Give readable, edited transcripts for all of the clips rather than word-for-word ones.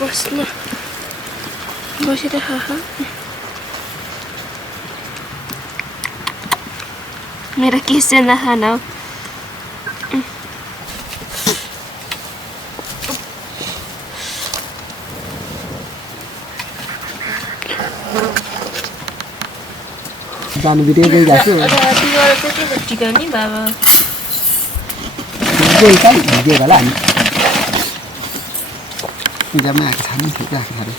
बस्न बसेर खा मेरा केस चाहिँ नखाना हो जानु बित्तिकै गइरहेको छु तिमीहरू चाहिँ के छ ठिकानी बाबा हिँडेको होला हामी पूजामा आएको छैन ठिक आएको छ अरे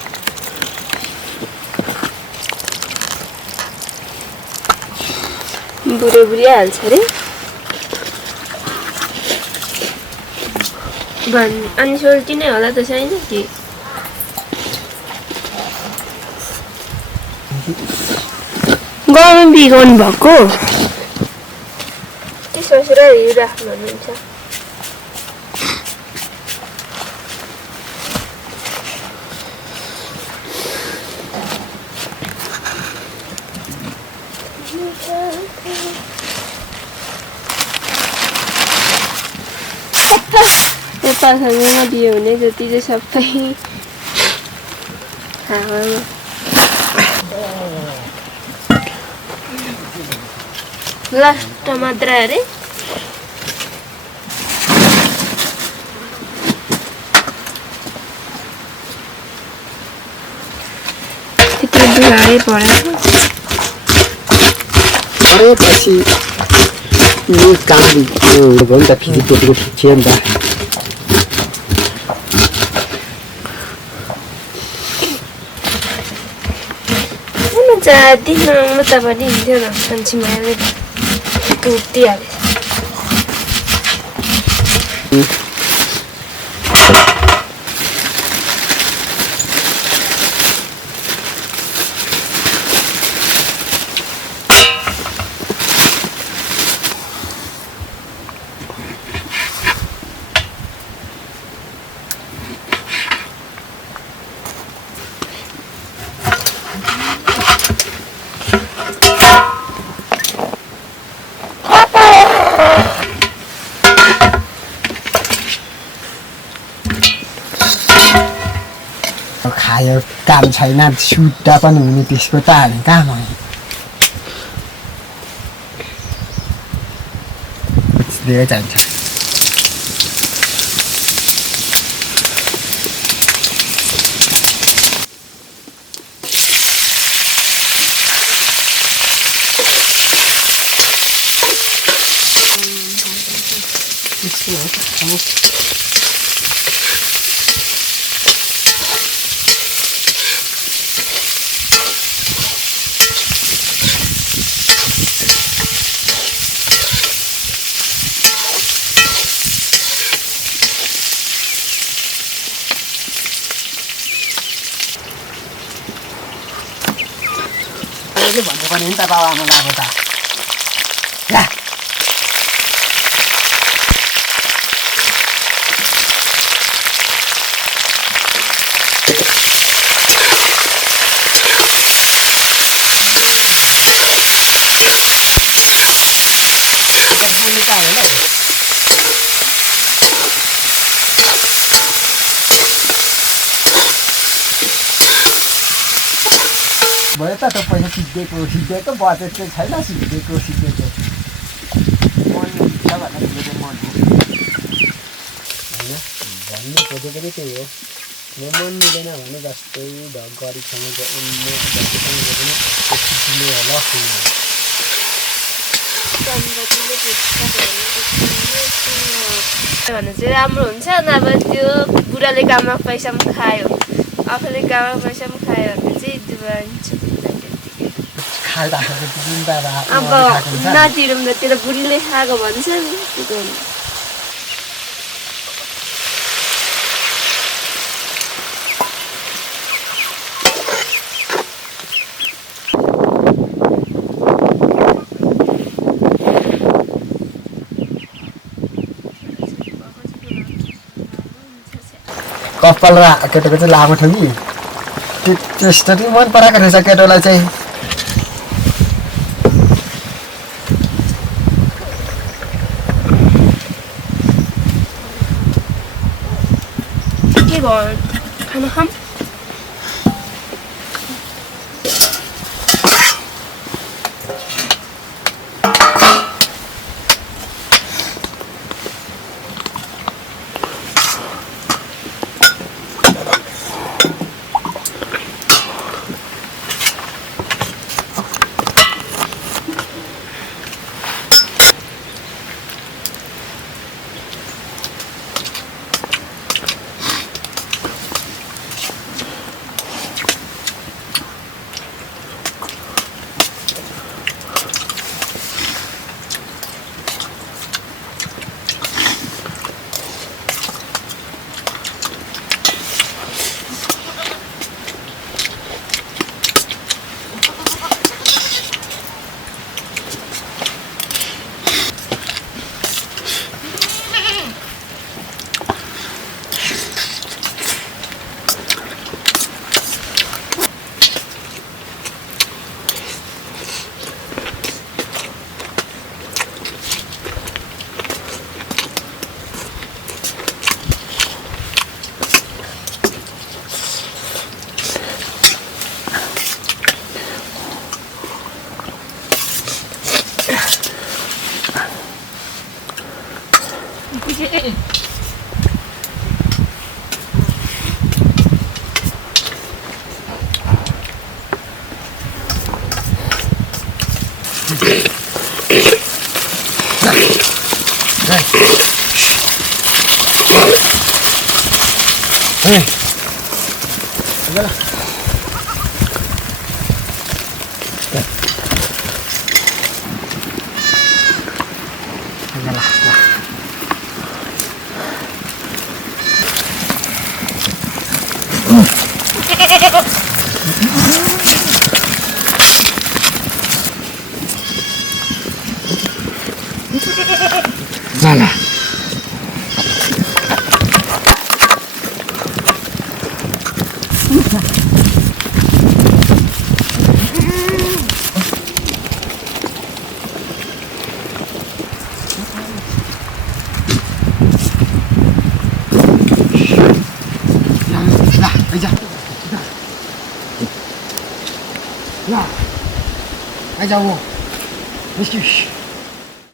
बुढो बुढी हाल्छ अरे अनि सोल्टी नै होला त छैन कि गाउँमा बिगाउनु भएको के ससुरा हिँडिराख्नु भन्नुहुन्छ पाखामा दियो भने जति चाहिँ सबै हावामा ल टमाटर अरे त्यति दुहाई परेपछि यो काम भयो नि त फिजिक टोकेको थियो नि त जाँदिन म त पनि हिँड्थ्यो न मान्छे मायाले टुटिहालेँ खायो काम छैन सुत्दा पनि हुने त्यसको त हाल्ने कहाँ भयो धेरै चाहिन्छ भन्नुपर्ने नि त बाबा आमा लाग्यो त ला भयो त पैसा सिद्धिएको बजेट चाहिँ छैन सिद्धिएको मन छ भन्दा ठुलो मन हो होइन भन्नु खोजेको चाहिँ त्यही हो मन मिलेन भने जस्तै गरिबसँग भने चाहिँ राम्रो हुन्छ नभए त्यो बुढाले काममा पैसा पनि खायो आफूले काममा पैसा पनि खायो भने चाहिँ अब नातिहरू त्यो त बुढीले खाएको भन्छ नि कपाल र केटोको चाहिँ लामो थियो कि त्यस्तो नि मन पराएको रहेछ केटोलाई चाहिँ के भयो खाना खाम Zala. Là, ai chào cô,